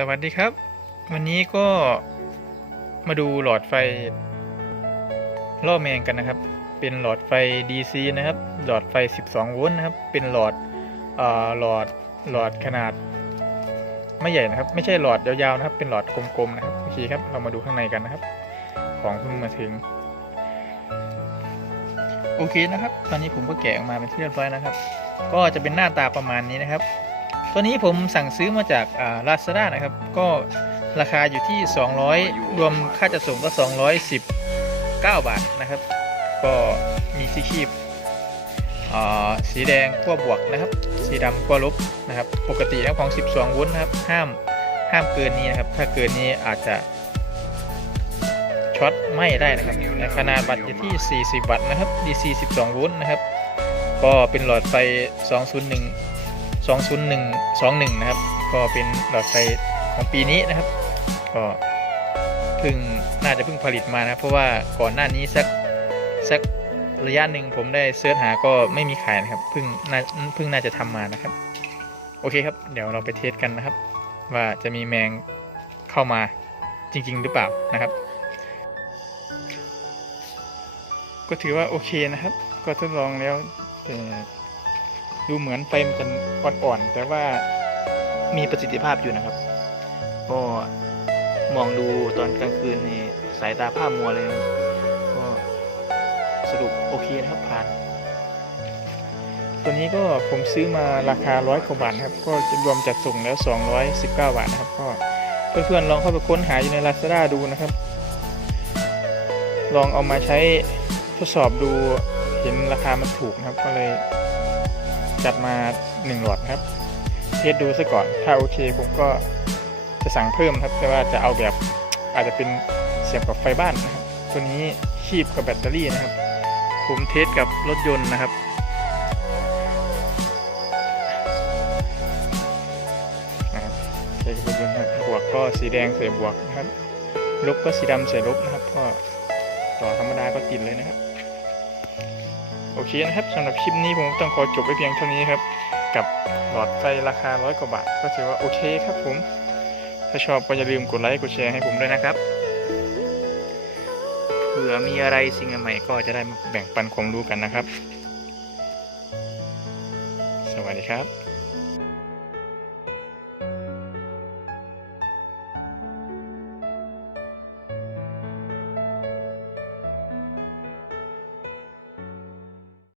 สวัสดีครับ วันนี้ก็มาดูหลอดไฟล่อแมงกันนะครับ เป็นหลอดไฟ DC นะครับ หลอดไฟ 12 โวลต์นะครับ เป็นหลอดอ่อหลอดหลอดขนาด ไม่ใหญ่นะครับ ไม่ใช่หลอดยาวๆนะครับ เป็นหลอดกลมๆนะครับโอเคครับเรามาดูข้างในกันนะครับ ของเพิ่งมาถึง โอเคนะครับ ตอนนี้ผมก็แกะออกมาเป็นที่เรียบร้อยนะครับ ก็จะเป็นหน้าตาประมาณนี้นะครับ ตัวนี้ผมสั่งซื้อมาจากลาซาด้านะครับ ก็ราคาอยู่ที่ 200 รวมค่าจัดส่งก็ 219 บาทนะครับ ก็มีที่คีบสีแดงขั้วบวกนะครับ สีดำขั้วลบนะครับ ปกตินะของ 12 โวลต์นะครับ ห้ามห้ามเกินนี้นะครับ ถ้าเกินนี้อาจจะช็อตไหม้ได้นะครับขนาดบัตรอยู่ที่ 40 วัตต์นะครับ DC 12 โวลต์นะครับ ก็เป็นหลอดไฟ 201 20121 นะครับ ก็เป็นหลอดไฟของปีนี้นะครับ ก็เพิ่งน่าจะเพิ่งผลิตมานะเพราะว่าก่อนหน้านี้สักสักระยะหนึ่งผมได้เสิร์ชหาก็ไม่มีขายนะครับเพิ่งน่าเพิ่งน่าจะทำมานะครับ โอเคครับ เดี๋ยวเราไปเทสกันนะครับ ว่าจะมีแมงเข้ามาจริง ๆ หรือเปล่านะครับ ก็ถือว่าโอเคนะครับ ก็ทดลองแล้วแต่ ดูเหมือนไฟมันจะอ่อนๆแต่ว่ามีประสิทธิภาพอยู่นะครับ ก็มองดูตอนกลางคืนนี่สายตาผ้ามัวเลย ก็สรุปโอเคนะครับผ่าน ตัวนี้ก็ผมซื้อมาราคาร้อยกว่าบาทนะครับ ก็จะรวมจัดส่งแล้ว 219 บาทนะครับ ก็เพื่อนๆลองเข้าไปค้นหาอยู่ใน Lazada ดูนะครับ ลองเอามาใช้ทดสอบดูเห็นราคามันถูกนะครับ ก็เลย จัดมา 1 หลอดครับเทสดูซะก่อน ถ้าโอเคผมก็จะสั่งเพิ่มครับ แต่ว่าจะเอาแบบอาจจะเป็นเสียบกับไฟบ้านนะครับ ตัวนี้คีบกับแบตเตอรี่นะครับ ผมเทสกับรถยนต์นะครับใช้กับรถยนต์นะครับบวกก็สีแดงใส่บวกนะครับ ลบก็สีดำใส่ลบนะครับ ก็ต่อธรรมดาก็ติดเลยนะครับ โอเคนะครับสำหรับคลิปนี้ผมต้องขอจบไปเพียงเท่านี้ครับ กับหลอดไฟราคาร้อยกว่าบาท ก็ถือว่าโอเคครับผม ถ้าชอบก็อย่าลืมกดไลค์กดแชร์ให้ผมด้วยนะครับเผื่อมีอะไรสิ่งใหม่ก็จะได้มาแบ่งปันความรู้กันนะครับ สวัสดีครับ